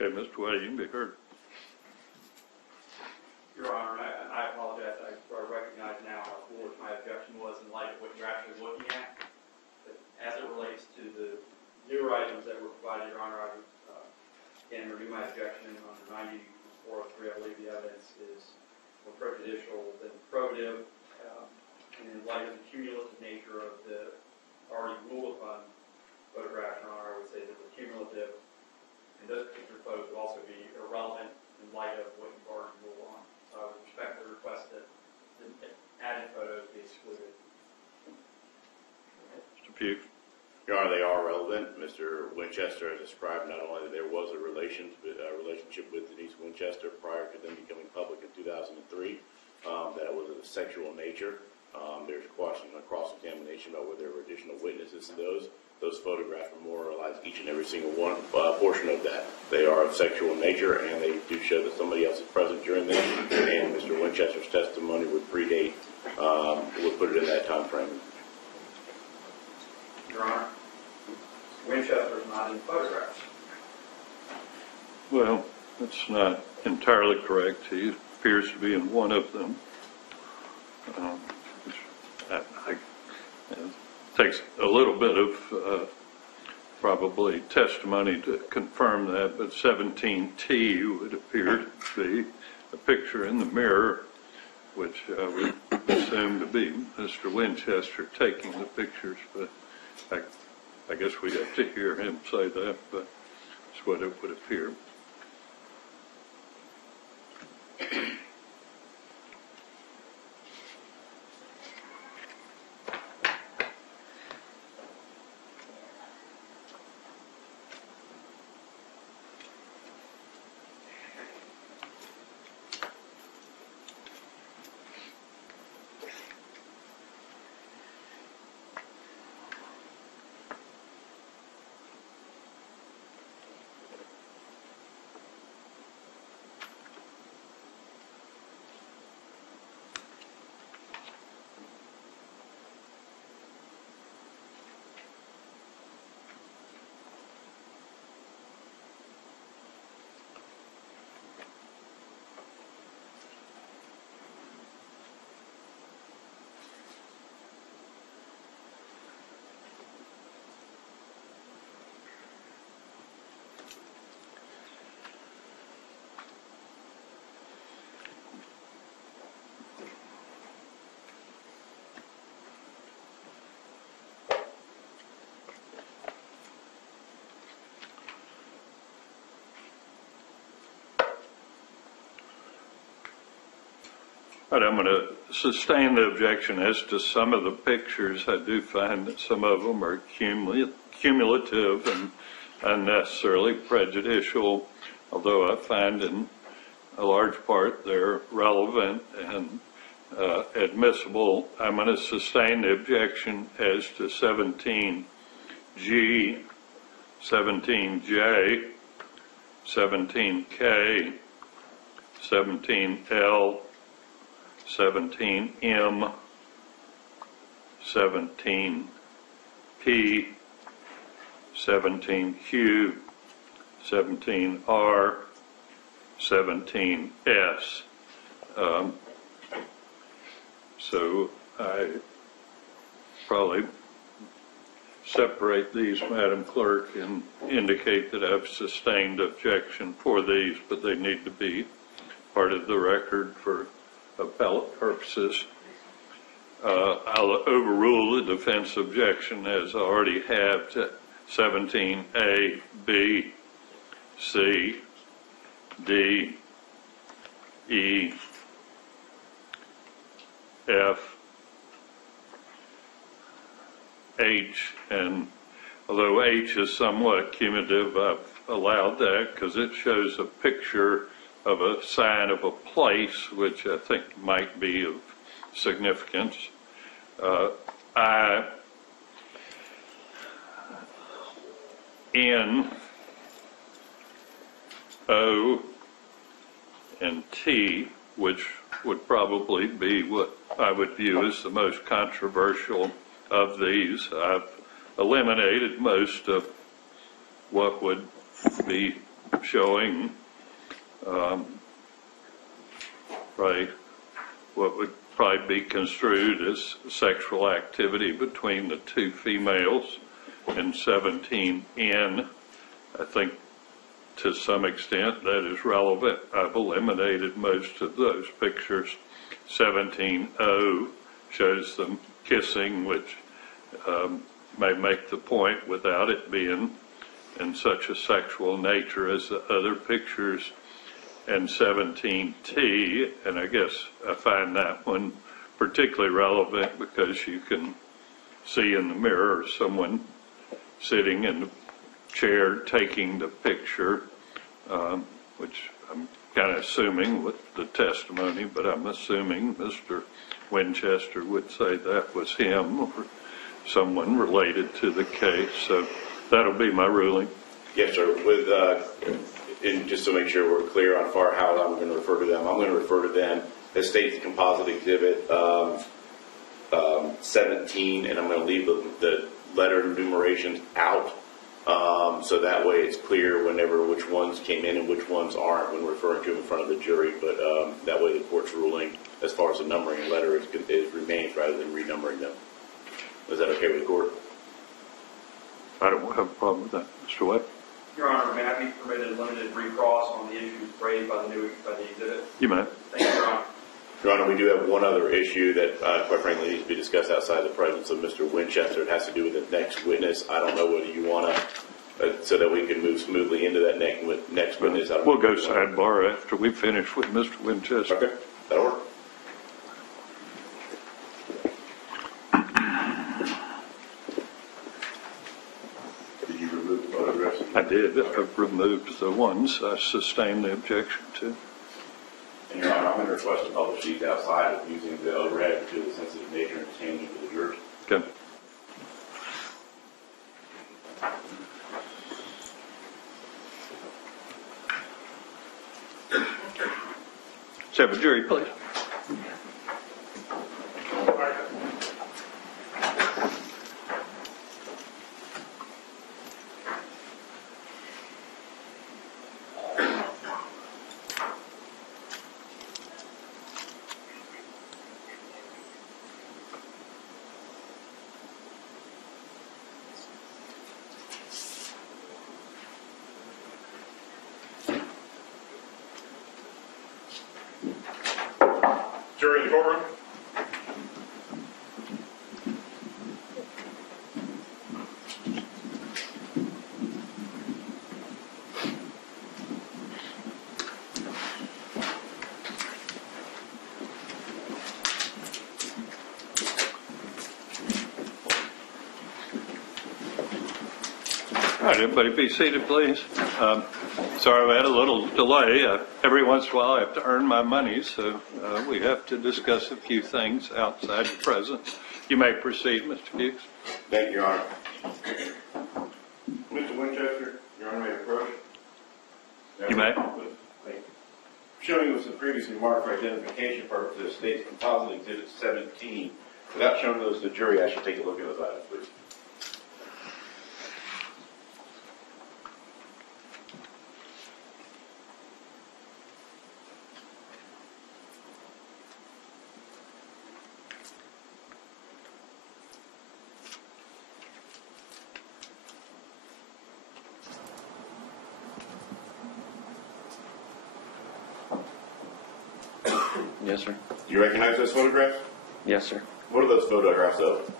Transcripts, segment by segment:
Okay, Mr. White, you can be heard. Your Honor, I apologize. I recognize now how foolish my objection was in light of what you're actually looking at. But as it relates to the newer items that were provided, Your Honor, I would again renew my objection under 9403. I believe the evidence is more prejudicial than probative. And in light of the cumulative nature of the already ruled upon photographs, Your Honor, I would say that the cumulative in those particular photos would also be irrelevant in light of what you've already ruled on. So I would respectfully request that the added photos be excluded. Mr. Pugh. Your Honor, they are relevant. Mr. Winchester has described not only that there was a relationship with Denise Winchester prior to them becoming public in 2003, that it was of a sexual nature. There's questions on cross-examination about whether there were additional witnesses to those. Those photographs memorialize each and every single one portion of that. They are of sexual nature, and they do show that somebody else is present during them. And Mr. Winchester's testimony would predate, would put it in that time frame. Your Honor, Winchester is not in the photographs. Well, that's not entirely correct. He appears to be in one of them. It takes a little bit of probably testimony to confirm that, but 17T would appear to be a picture in the mirror, which I would assume to be Mr. Winchester taking the pictures, but I guess we'd have to hear him say that, but that's what it would appear. But I'm going to sustain the objection as to some of the pictures. I do find that some of them are cumulative and unnecessarily prejudicial, although I find in a large part they're relevant and admissible. I'm going to sustain the objection as to 17G, 17J, 17K, 17L, 17M, 17P, 17Q, 17R, 17S. So I probably separate these, Madam Clerk, and indicate that I've sustained objection for these, but they need to be part of the record for appellate purposes. I'll overrule the defense objection, as I already have, to 17A, B, C, D, E, F, H, and although H is somewhat cumulative, I've allowed that because it shows a picture of a sign of a place, which I think might be of significance. I, N, O, and T, which would probably be what I would view as the most controversial of these. I've eliminated most of what would be showing what would probably be construed as sexual activity between the two females in 17N. I think to some extent that is relevant. I've eliminated most of those pictures. 17O shows them kissing, which may make the point without it being in such a sexual nature as the other pictures. And 17T, and I guess I find that one particularly relevant because you can see in the mirror someone sitting in the chair taking the picture, which I'm kind of assuming with the testimony, but I'm assuming Mr. Winchester would say that was him or someone related to the case. So that'll be my ruling. Yes, sir. With and just to make sure we're clear on how I'm going to refer to them, I'm going to refer to them as State's Composite Exhibit 17, and I'm going to leave the letter numerations out, so that way it's clear whenever which ones came in and which ones aren't when referring to them in front of the jury. But that way the court's ruling, as far as the numbering letter, it remains rather than renumbering them. Is that okay with the court? I don't have a problem with that. Mr. Webb? Your Honor, may I be permitted limited recross on the issues raised by the exhibit? You may. Thank you, Your Honor. Your Honor, we do have one other issue that, quite frankly, needs to be discussed outside the presence of Mr. Winchester. It has to do with the next witness. I don't know whether you want to, so that we can move smoothly into that next witness. We'll go sidebar after we finish with Mr. Winchester. Okay, that'll work. Did you remove the photographs? I did. I've removed the ones I sustained the objection to. And Your Honor, I'm going to request to publish these outside of using the overhead due to the sensitive nature and changing for the jurors. Okay. Let's have a jury, please. Jury in the courtroom. All right, everybody be seated, please. Sorry we had a little delay. Every once in a while I have to earn my money, so we have to discuss a few things outside the presence. You may proceed, Mr. Hughes. Thank you, Your Honor. Mr. Winchester, Your Honor, may I approach? You may. Showing was the previously marked for identification purposes, State's Composite Exhibit 17. Without showing those to the jury, I should take a look at those items, please. Yes, sir. Do you recognize those photographs? Yes, sir. What are those photographs of?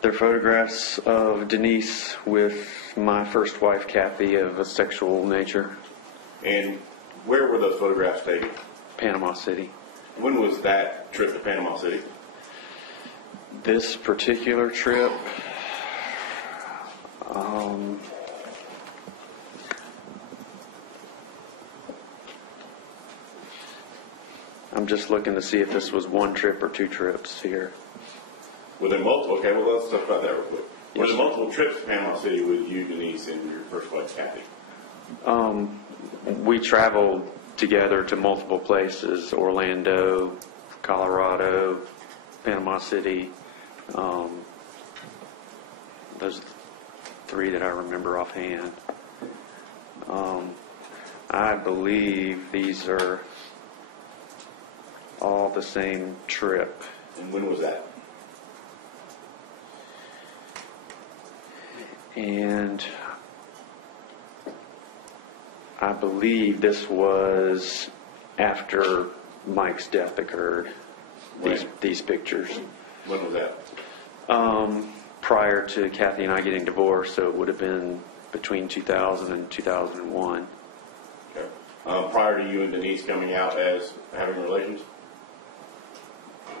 They're photographs of Denise with my first wife, Kathy, of a sexual nature. And where were those photographs taken? Panama City. When was that trip to Panama City? This particular trip, I'm just looking to see if this was one trip or two trips here. Were there multiple? Okay, well, let's talk about that real quick. Were Yes, there sir. multiple trips to Panama City with you, Denise, and your first wife, Kathy? We traveled together to multiple places: Orlando, Colorado, Panama City. Those three that I remember offhand. I believe these are all the same trip. And when was that? And I believe this was after Mike's death occurred, these pictures. When was that? Prior to Kathy and I getting divorced, so it would have been between 2000 and 2001. Okay. Prior to you and Denise coming out as having relations?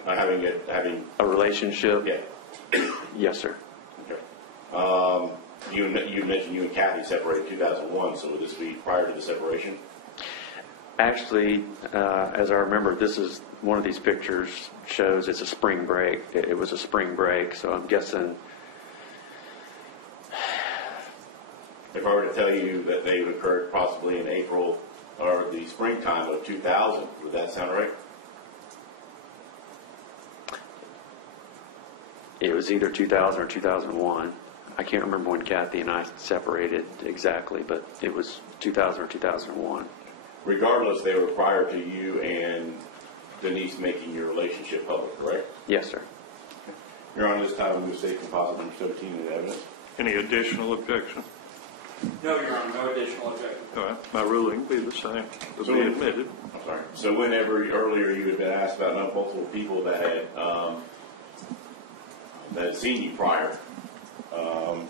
Having A relationship? yeah. Yes, sir. Okay. You mentioned you and Kathy separated in 2001, so would this be prior to the separation? Actually, as I remember, this is one of these pictures shows it's a spring break. It was a spring break, so I'm guessing. If I were to tell you that they occurred possibly in April or the springtime of 2000, would that sound right? It was either 2000 or 2001. I can't remember when Kathy and I separated exactly, but it was 2000 or 2001. Regardless, they were prior to you and Denise making your relationship public, correct? Yes, sir. Your Honor, this time we will state composite number 17 in the evidence. Any additional objection? No, Your Honor, no additional objection. All right, my ruling will be the same. Will be admitted. I'm sorry. So whenever earlier you had been asked about multiple people that had seen you prior, your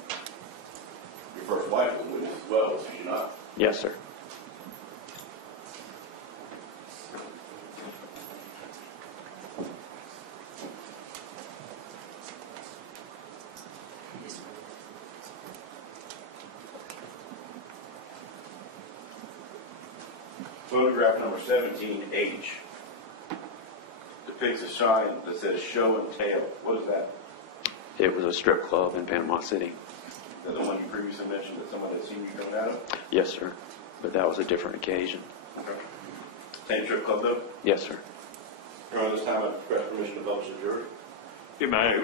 first wife was a witness as well, was she not? Yes, sir. Photograph number 17H depicts a sign that says show and tell. What is that? It was a strip club in Panama City. Is that the one you previously mentioned that someone had seen you coming out of? Yes, sir. But that was a different occasion. Okay. Same strip club though? Yes, sir. Your Honor, this time I request permission to publish the jury. You may.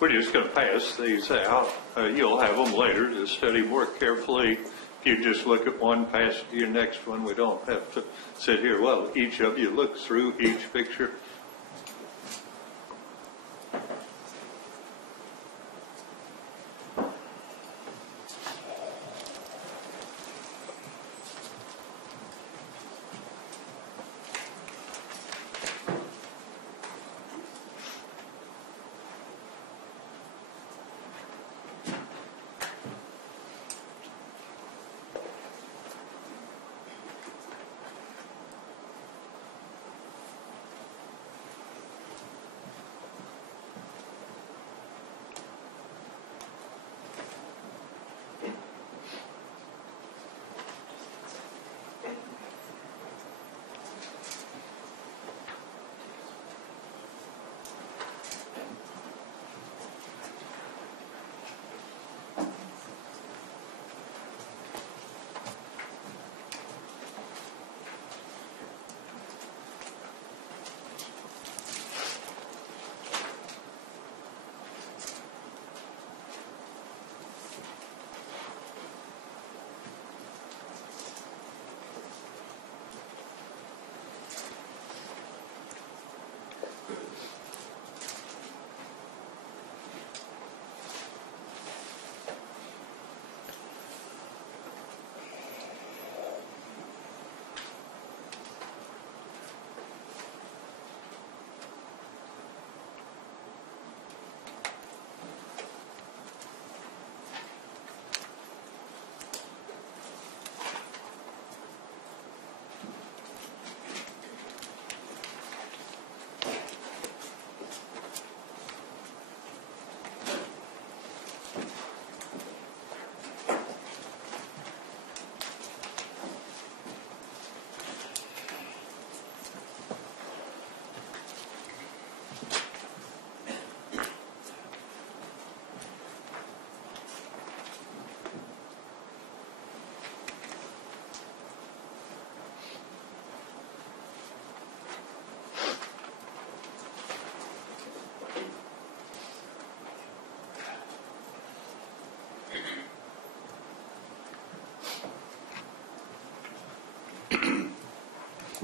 We're just going to pass these out. You'll have them later to study more carefully. If you just look at one, pass it to your next one. We don't have to sit here. Well, each of you look through each picture.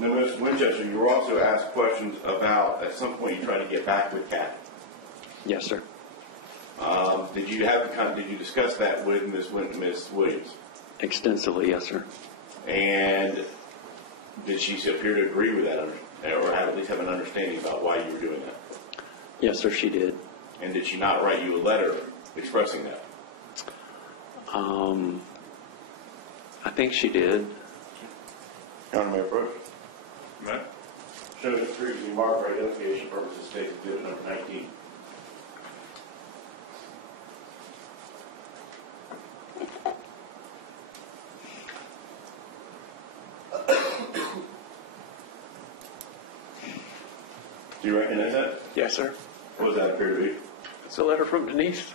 Now, Ms. Winchester, you were also asked questions about, at some point, you tried to get back with Kathy. Yes, sir. Did you discuss that with Ms. Williams? Extensively, yes, sir. And did she appear to agree with that, or at least have an understanding about why you were doing that? Yes, sir, she did. And did she not write you a letter expressing that? I think she did. Your Honor, may I approach? Right? Shows that previously marked for identification purposes states exhibit number 19. Do you recognize that? Yes, sir. What does that appear to be? It's a letter from Denise.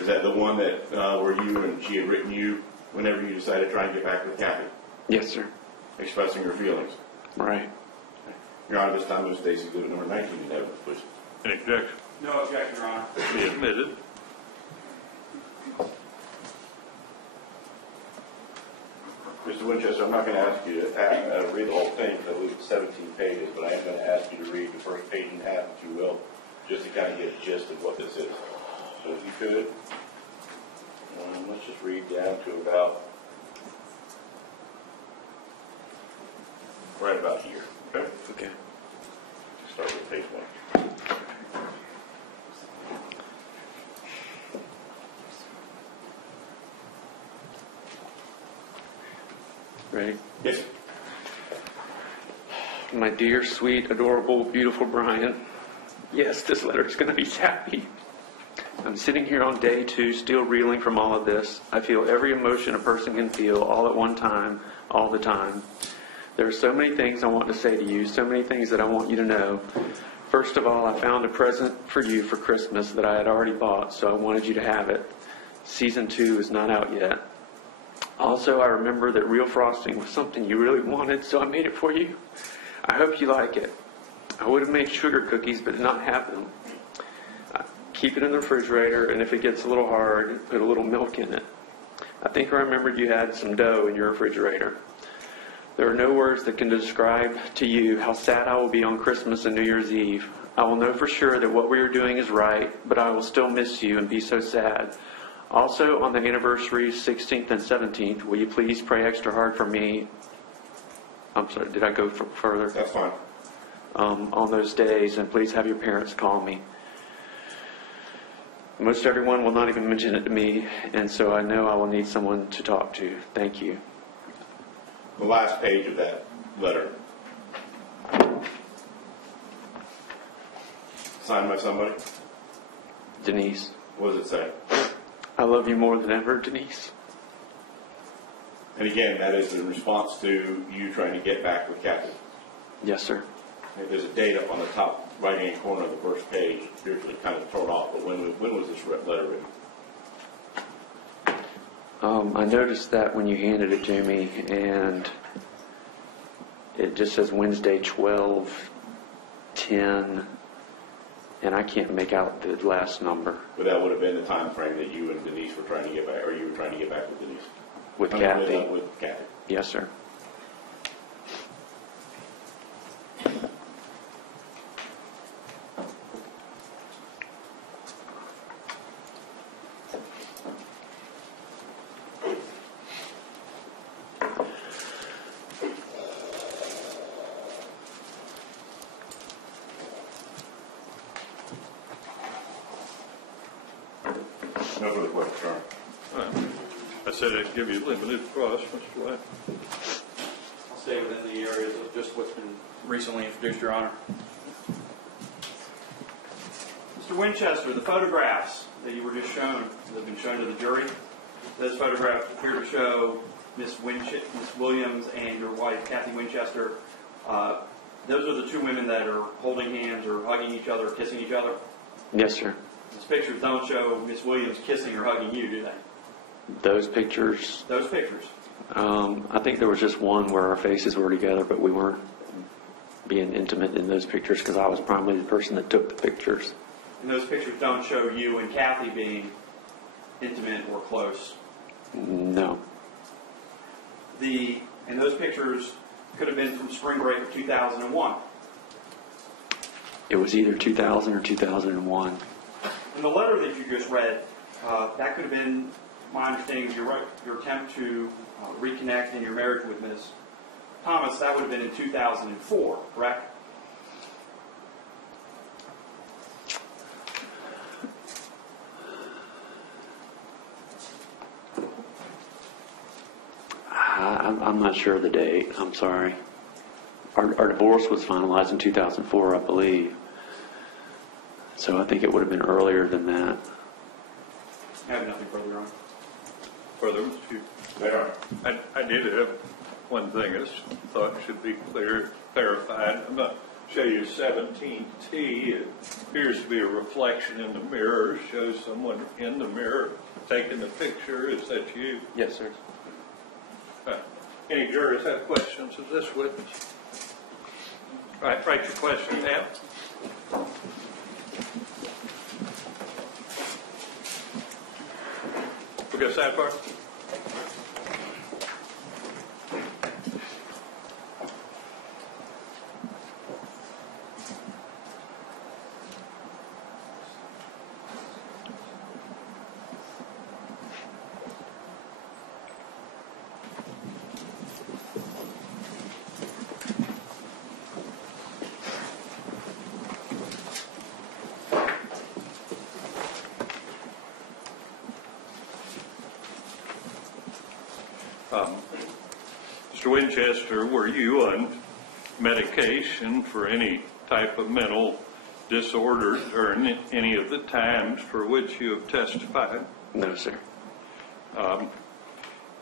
Is that the one that where you and she had written you whenever you decided to try and get back with Kathy, Yes, sir. expressing her feelings? Right. Your Honor, this time it was Stacy exhibit number 19 in evidence, please. Any objection? No objection, Your Honor. Be admitted. Mr. Winchester, I'm not going to ask you to read the whole thing, because I believe it's 17 pages, but I am going to ask you to read the first page and a half, if you will, just to kind of get a gist of what this is. So if you could, let's just read down to about, right about here, okay? Okay. Start with page 1. Ready? Yes. My dear, sweet, adorable, beautiful Brian, yes, this letter is going to be happy. I'm sitting here on day 2, still reeling from all of this. I feel every emotion a person can feel all at one time, all the time. There are so many things I want to say to you, so many things that I want you to know. First of all, I found a present for you for Christmas that I had already bought, so I wanted you to have it. Season 2 is not out yet. Also, I remember that real frosting was something you really wanted, so I made it for you. I hope you like it. I would have made sugar cookies, but did not have them. Keep it in the refrigerator, and if it gets a little hard, put a little milk in it. I think I remembered you had some dough in your refrigerator. There are no words that can describe to you how sad I will be on Christmas and New Year's Eve. I will know for sure that what we are doing is right, but I will still miss you and be so sad. Also, on the anniversaries, 16th and 17th, will you please pray extra hard for me? I'm sorry, did I go further? That's fine. On those days, and please have your parents call me. Most everyone will not even mention it to me, and so I know I will need someone to talk to. Thank you. The last page of that letter. Signed by somebody? Denise, What does it say? I love you more than ever, Denise. And again, that is in response to you trying to get back with Kathy. Yes, sir. And there's a date up on the top right-hand corner of the first page. It's usually kind of thrown off, but when was this letter written? I noticed that when you handed it to me, and it just says Wednesday 12/10, and I can't make out the last number. But that would have been the time frame that you and Denise were trying to get back, or you were trying to get back with Denise. With I mean, Kathy. With Kathy. Yes, sir. No further questions, Your Honor. I said I'd give you limited cross, Mr. White. I'll stay within the areas of just what's been recently introduced, Your Honor. Mr. Winchester, the photographs that you were just shown, that have been shown to the jury, those photographs appear to show Miss Williams and your wife, Kathy Winchester. Those are the two women that are holding hands or hugging each other, kissing each other. Yes, sir. Those pictures don't show Miss Williams kissing or hugging you, do they? Those pictures, Those pictures. I think there was just one where our faces were together, but we weren't being intimate in those pictures because I was probably the person that took the pictures. And those pictures don't show you and Kathy being intimate or close. No. In those pictures, could have been from spring break of 2001. It was either 2000 or 2001. In the letter that you just read, that could have been, my understanding of your attempt to reconnect in your marriage with Ms. Thomas. That would have been in 2004, correct? I'm not sure of the date. I'm sorry. Our divorce was finalized in 2004, I believe. So I think it would have been earlier than that. I have nothing further on. Further, Mr. Chief? Mayor. I did have one thing I thought should be clarified. I'm going to show you 17T. It appears to be a reflection in the mirror. Shows someone in the mirror taking the picture. Is that you? Yes, sir. Any jurors have questions of this witness? All right, write your question down. We'll go sidebar. Mr. Winchester, were you on medication for any type of mental disorder during any of the times for which you have testified? No, sir.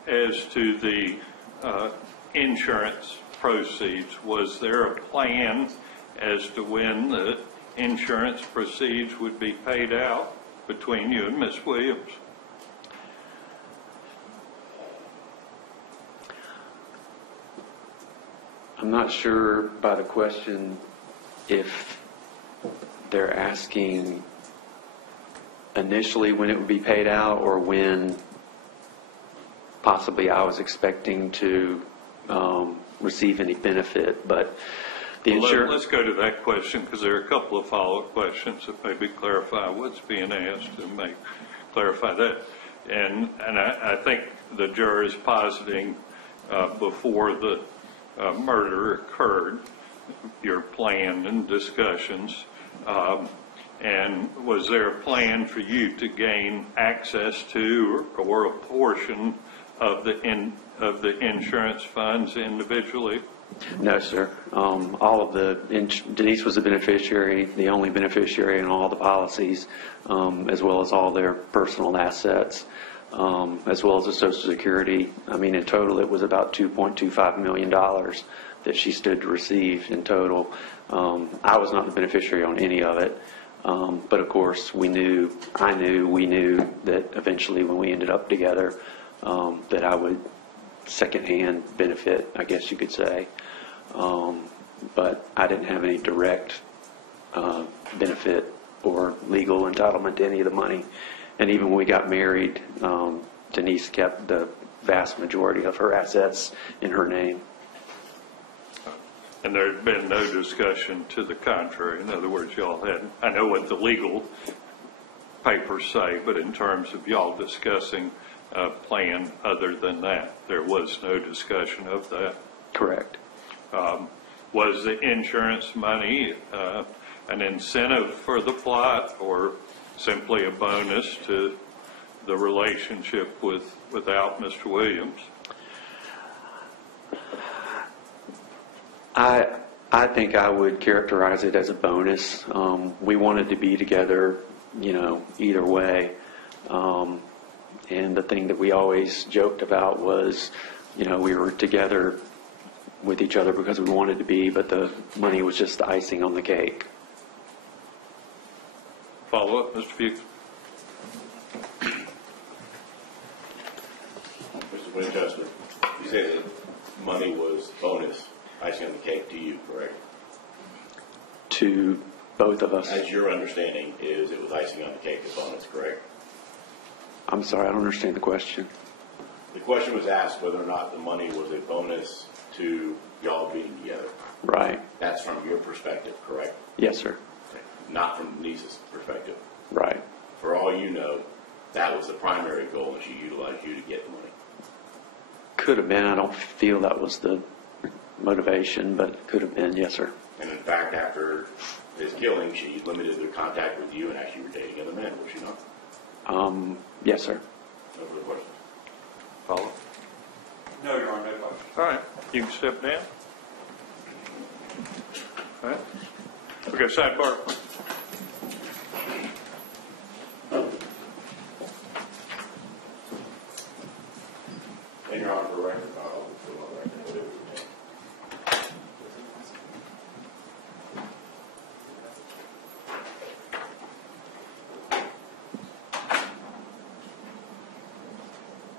As to the insurance proceeds, was there a plan as to when the insurance proceeds would be paid out between you and Ms. Williams? I'm not sure by the question if they're asking initially when it would be paid out or when possibly I was expecting to receive any benefit, but the insurance... Let's go to that question because there are a couple of follow-up questions that maybe clarify what's being asked and may clarify that. And I think the juror is positing before the murder occurred, your plan and discussions, and was there a plan for you to gain access to or a portion of the insurance funds individually? No, sir. All of Denise was the beneficiary, the only beneficiary in all the policies, as well as all their personal assets, as well as the Social Security. I mean, in total, it was about $2.25 million that she stood to receive in total. I was not the beneficiary on any of it. But of course, we knew that eventually when we ended up together, that I would secondhand benefit, I guess you could say. But I didn't have any direct benefit or legal entitlement to any of the money. And even when we got married, Denise kept the vast majority of her assets in her name. And there had been no discussion to the contrary. In other words, y'all had, I know what the legal papers say, but in terms of y'all discussing a plan other than that, there was no discussion of that. Correct. Was the insurance money an incentive for the plot or simply a bonus to the relationship without Mr. Williams? I think I would characterize it as a bonus. We wanted to be together, either way. And the thing that we always joked about was, we were together with each other because we wanted to be, but the money was just the icing on the cake. Follow up, Mr. Fuchs. Mr. Winchester, you said that money was bonus, icing on the cake to you, correct? To both of us. As your understanding is, it was icing on the cake, the bonus, correct? I'm sorry, I don't understand the question. The question was asked whether or not the money was a bonus to y'all being together. Right. That's from your perspective, correct? Yes, sir. Okay. Not from Denise's perspective. Right. For all you know, that was the primary goal, and she utilized you to get the money. Could have been. I don't feel that was the motivation, but could have been. Yes, sir. And in fact, after his killing, she limited her contact with you and actually were dating other men, was she not? Yes, sir. No further questions. Follow? No, Your Honor, no question. All right, you can step down. All right. Okay, sidebar. And Your Honor, for the record,